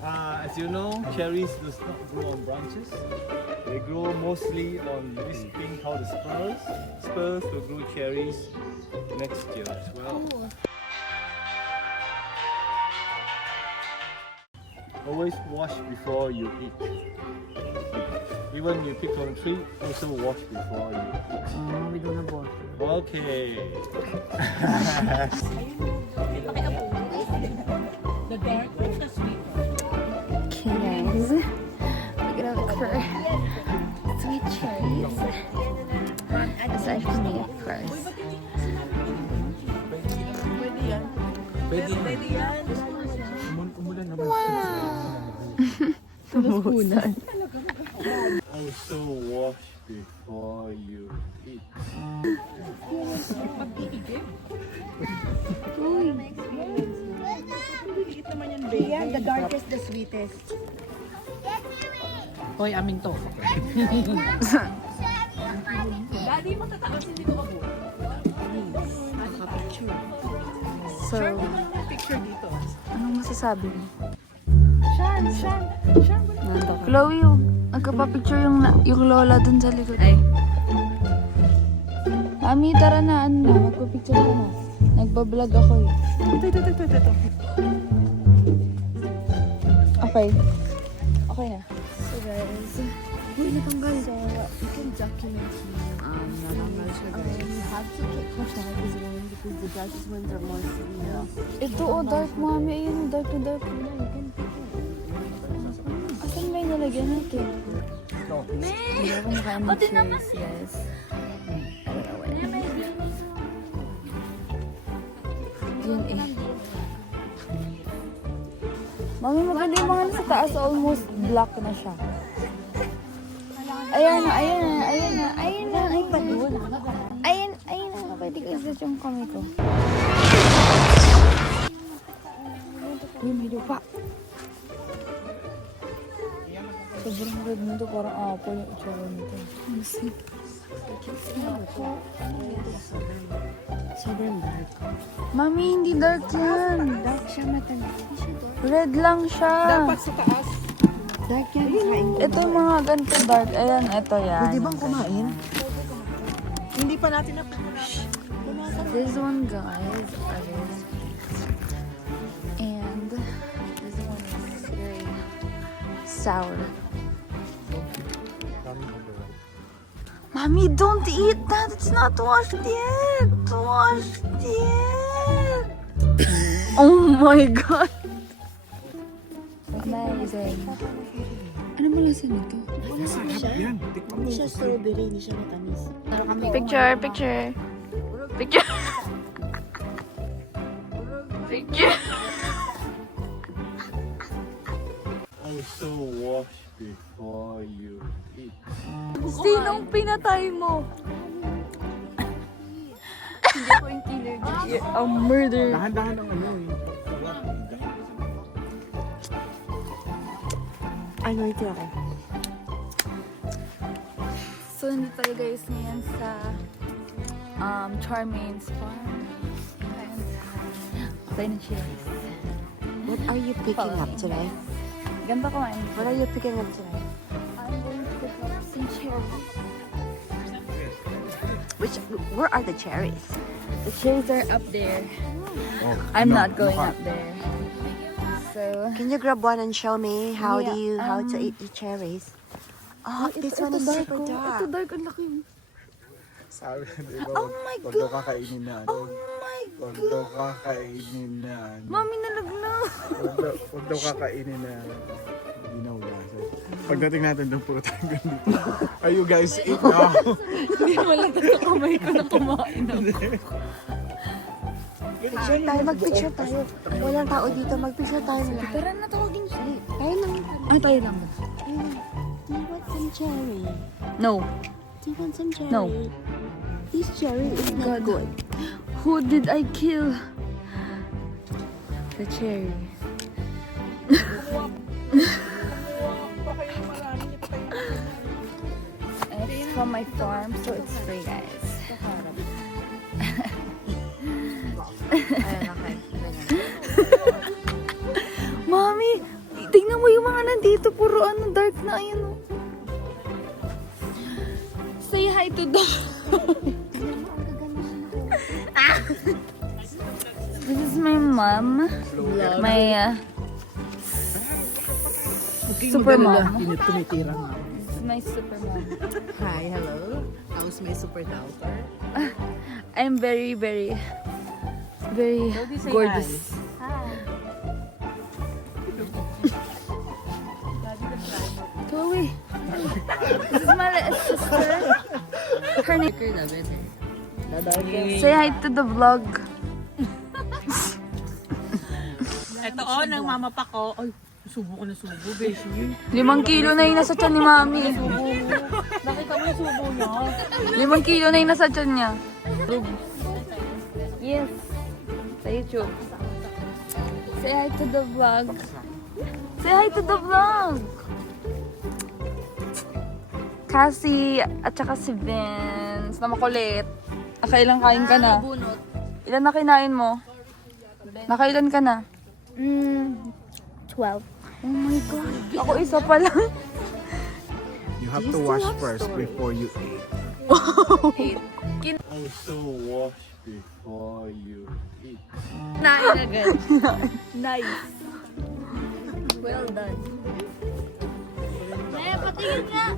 As you know, cherries does not grow on branches. They grow mostly on this thing called the spurs. Spurs will grow cherries next year as well. Always wash before you eat. Even you pick from the tree, also wash before you eat. We don't have water. Okay. The dark one, the sweet one. Okay guys, we're gonna look for sweet cherries. Aside from me, of course. Wow! Tumuhunan. Also wash before you eat. Yeah, the darkest, the sweetest. Hoy, amin to. Daddy, matataas, hindi ko mabuo. So, Picture dito. anong masasabi mo? Sean! Chloe, nagkapapicture yung lola dun sa likod. Ay. Mami, tara na. Ano na? Magpapicture ka na. Nagbablog ako eh. Ito. Okay. Okay na. So guys, natanggal. So, you can document natanggal siya guys. You have to get darkest one because the darkest ones are more severe. Ito dark mami. Ayun, dark na dark na. You can pick it. Asan ba yung nalagyan natin? Hindi ako makain ng cherries, yes. I don't know what it is. Yun eh. Mami, maganda yung mga nasa taas. Almost black na siya. Ayan na. Ay, pa doon. Ayan na. Pwede ko isa yung kamay ko. Uy, may lupa. Sobrang red nito. Parang apple yung itsura nito. Sobrang dark. Mami, hindi dark yan. Dark siya matanda. Red lang siya. Dapat sa taas. Dark yan. Kain ko. Ito yung mga ganito dark. Ayan, ito yan. Pwede bang kumain? Hindi pa natin na... This one, guys, and this one is very sour. Mommy, don't eat that. It's not washed yet. Washed yet. Oh my god. Amazing. Ano mo lasa nito? Hindi siya strawberry, hindi siya matamis. Picture. Picture. Also wash before you eat. Sinong pinatay mo? Hindi ko yung killer. A murder. Dahan-dahan ng ano eh. Ano ito ako? So, hindi tayo guys ngayon sa Charmaine's farm. Tayo na cherries. What are you picking up today? Ganda ko man. What are you picking up today? I'm going to pick up some cherries. Where are the cherries? The cherries are up there. I'm not going up there. So, Can you grab one and show me how Yeah, how to eat the cherries? Oh, this one is super Ito dark. dark. Ang laki. Sabi, di ba? Oh my Huwag daw God. kakainin na ano. Oh my Huwag daw kakainin na ano. Mami, nalaglag. Huwag daw kakainin na ginaw lasa. Pagdating natin doon, puro tayo ganito. Are you guys eat now? Hindi mo lang ito kamay ko na kumain ako. Picture tayo, mag-picture tayo. Walang tao dito, mag-picture tayo na lahat. Tara na, tawagin siya. Tayo lang. Tayo lang. Do you want some cherry? No. Do you want some cherry? No. This cherry is not good. Who did I kill? The cherry. It's from my farm, so it's free, guys. Ayan, okay. na dito. Puro ano, dark na. Ayun oh. Say hi to the... This is my mom. My super mom. Tumitira nga. This is my super mom. Hi, hello. How's my super daughter? I'm very, very, very say gorgeous. Go away. This is my little sister. Her name. Say hi to the vlog. Ito nang mama pa ko. Ay, subo ko na subo, beshi. 5 kilo na yung nasa tiyan ni Mami. Nakita mo yung subo niya? 5 kilo na yung nasa tiyan niya. Yes. Sa YouTube. Say hi to the vlog. Say hi to the vlog. Cassie at saka si Vince na makulit. Nakailang kain ka na? Ilan na kinain mo? Nakailan ka na? 12. Oh my God. Ako isa pa lang. You have to wash first before you eat. Also wash before you eat. Nain agad. Nice. Well done. Maya, patingin nga.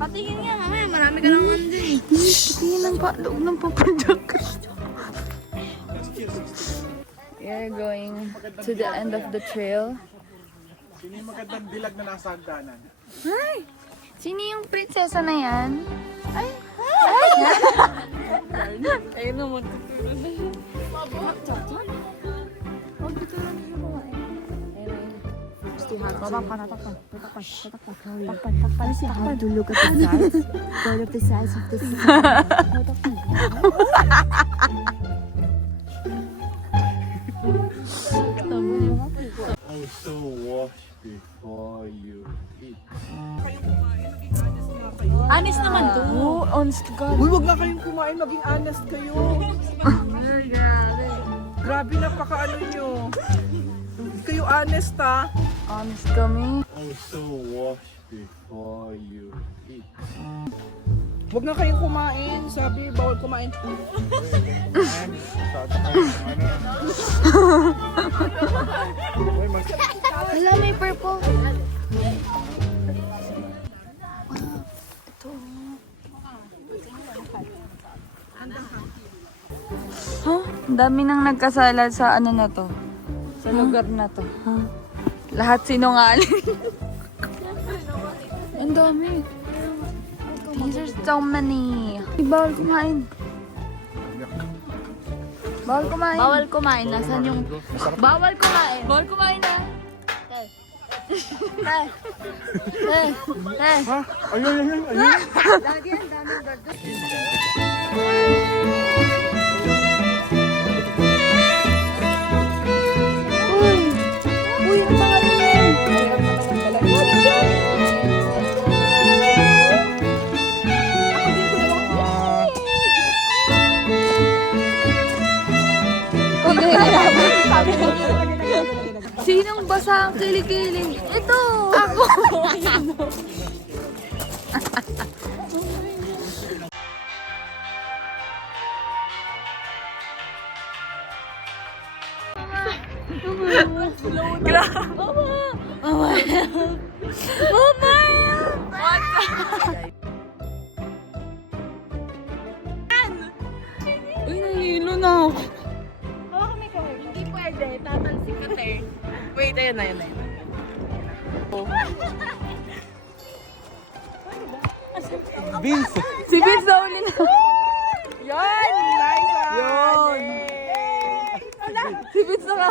Patingin nga, mamaya. Marami ka naman din. Patingin ng loob ng papadyak. We are going to the end of the trail. Sino yung magandang dilag na nasa hagdanan? Ay! Sino yung prinsesa na yan? Ay! Ayun naman, tutulog na siya. Huwag tutulog na siya kumain. Ayun. Babang ka na, takpan. Takpan. To look at the size. To look at the size of the sun. Also wash before you eat. Honest naman to. Oh, honest to God. Uy, wag na kayong kumain, maging honest kayo. Grabe, napaka-ano nyo. Hindi kayo honest, ha? Honest kami. Also wash before you eat. Wag na kayong kumain. Sabi, bawal kumain. Hello, may purple. Huh? Ang dami nang nagkasala sa ano na to. Sa lugar na to. Lahat sinungaling. Ang dami. These are so many. Bawal kumain. Bawal kumain. Bawal kumain. Nasaan yung... Bawal kumain. Bawal kumain na. Ha? Ayun. Uy, ang pangalan mo. Sinong basa ang kilikili? Ito! Ako! Uy, nahilo na ako. Hindi pwede. Tatalsik ka, te. Wait, ayun na. Vince! Si Vince na uli na. Yan! Nice, ha? Yun. Si Vince na nga.